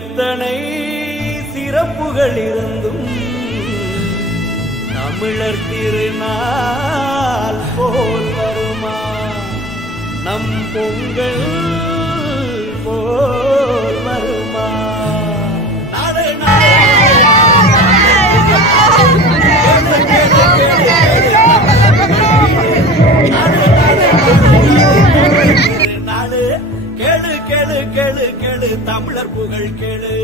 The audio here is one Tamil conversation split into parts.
எத்தனை சிறப்புகள் இருந்தும் தமிழர் திருநாள் போல் வருமா? நம் பொங்கல் போல் வருமா? கேளு கேளு கேளு கேளு தமிழர் புகழ் கேளு.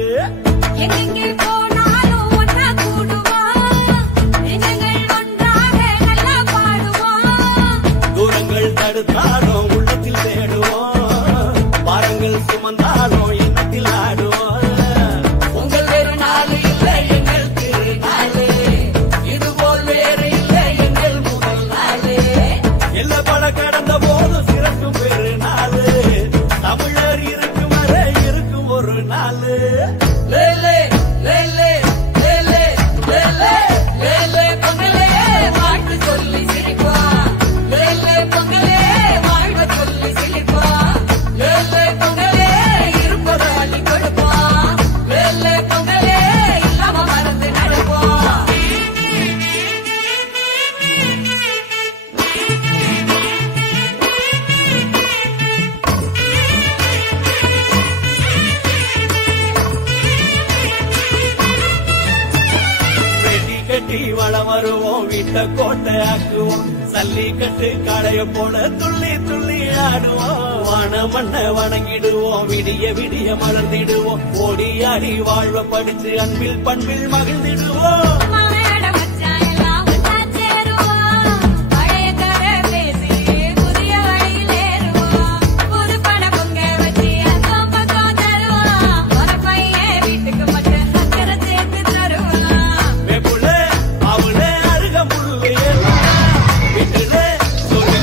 எங்கே போனாலும் ஒன்றா கூடுவோம், நெஞ்சங்கள் ஒன்றாக நல்லா பாடுவோம். தூரங்கள் தடுத்தாலும் உள்ளத்தில் தேடுவோம், பாரங்கள் சுமந்தாலும் எண்ணத்தில் ஆடுவோம். உங்கள் வேறு நாள் இல்லை எங்கள் திருநாள், இதுபோல் வேறு இல்லை எங்கள் முதல் நாள். எல்லா பல கடந்த போது சிறக்கும் பெரு நாள், தமிழர் இருக்கும் வரை இருக்கும் ஒரு நாள். லேலே லேலே லேலே லேலே லேலே பொங்கலே வாழ்த்து சொல்லி சிரிப்போம், லேலே பொங்கலே வாழ்வ சொல்லி சிரிப்போம், லேலே பொங்கலே இருப்பதை அள்ளி கொடுப்போம், லேலே பொங்கலே இல்லாம மறந்து நடப்போம். வெடி கட்டி வளம் வருவோம், வீட்டை கோட்டை ஆக்குவோம், சல்லிக்கட்டு காளைய போல துள்ளி துள்ளி ஆடுவோம். வான மண்ண வணங்கிடுவோம், விடிய விடிய மலர்ந்திடுவோம், ஓடி ஆடி வாழ்வ படிச்சு அன்பில் பண்பில் மகிழ்ந்திடுவோம். மாட மச்சான் எல்லாம் ஒன்றா சேருவோம், பழைய கதை பேசி புதிய வழியில் ஏறுவோம். புது பட பொங்க வச்சு அக்கம் பக்கம் தருவோம், ஒரு பையன் வீட்டுக்கு மட்டும் சக்கரை சேர்த்து தருவோம். வெப்புலே அவளே அருக முள்ளு வீட்டுல சொல்லி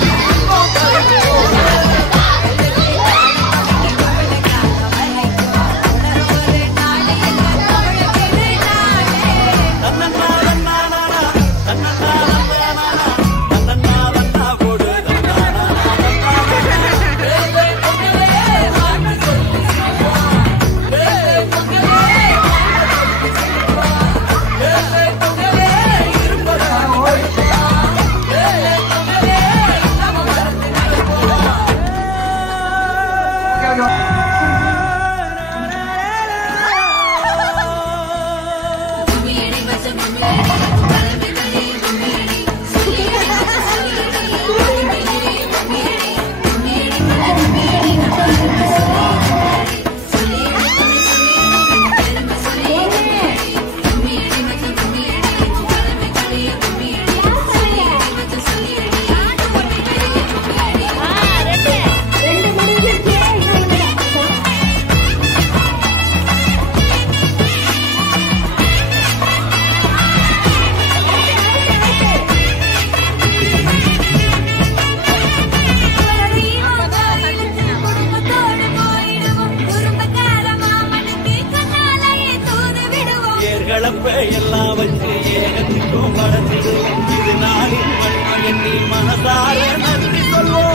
கலப்ப எல்லாம் வச்சு ஏகத்துக்கும் வளர்த்திடுவோம். இது நாளின் வழிமை எண்ணி மனசார நன்றி சொல்வோம்.